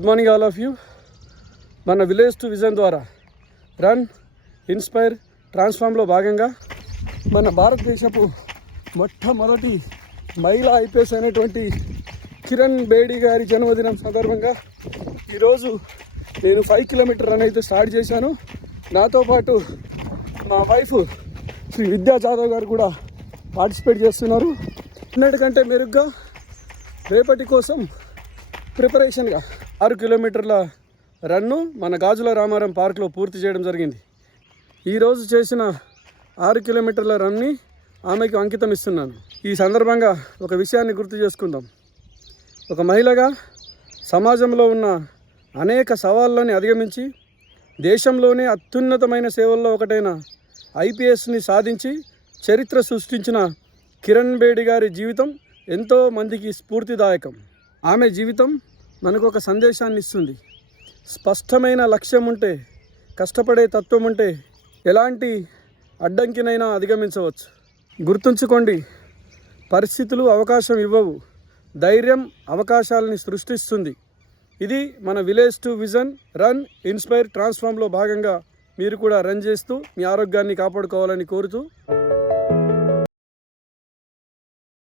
Good morning all of you. మన village to vision ద్వారా run, inspire, ట్రాన్స్ఫార్మ్లో భాగంగా మన భారతదేశపు మొట్టమొదటి మహిళా ఐపీఎస్ అయినటువంటి కిరణ్ బేడి గారి జన్మదినం సందర్భంగా ఈరోజు నేను 5 కిలోమీటర్ రన్ అయితే స్టార్ట్ చేశాను. నాతో పాటు మా వైఫ్ శ్రీ విద్యా జాదవ్ గారు కూడా పార్టిసిపేట్ చేస్తున్నారు. అన్నిటికంటే మెరుగ్గా రేపటి కోసం ప్రిపరేషన్గా 6 కిలోమీటర్ల రన్ను మన గాజుల రామారం పార్క్లో పూర్తి చేయడం జరిగింది. ఈరోజు చేసిన 6 కిలోమీటర్ల రన్ని ఆమెకు అంకితం ఇస్తున్నాను. ఈ సందర్భంగా ఒక విషయాన్ని గుర్తు చేసుకుందాం. ఒక మహిళగా సమాజంలో ఉన్న అనేక సవాళ్ళని అధిగమించి దేశంలోనే అత్యున్నతమైన సేవల్లో ఒకటైన ఐపీఎస్ని సాధించి చరిత్ర సృష్టించిన కిరణ్ బేడి గారి జీవితం ఎంతో మందికి స్ఫూర్తిదాయకం. ఆమె జీవితం మనకు ఒక సందేశాన్ని ఇస్తుంది. స్పష్టమైన లక్ష్యం ఉంటే, కష్టపడే తత్వం ఉంటే ఎలాంటి అడ్డంకినైనా అధిగమించవచ్చు. గుర్తుంచుకోండి, పరిస్థితులు అవకాశం ఇవ్వవు, ధైర్యం అవకాశాలని సృష్టిస్తుంది. ఇది మన village to vision run, inspire, ట్రాన్స్ఫార్మ్లో భాగంగా మీరు కూడా రన్ చేస్తూ మీ ఆరోగ్యాన్ని కాపాడుకోవాలని కోరుతూ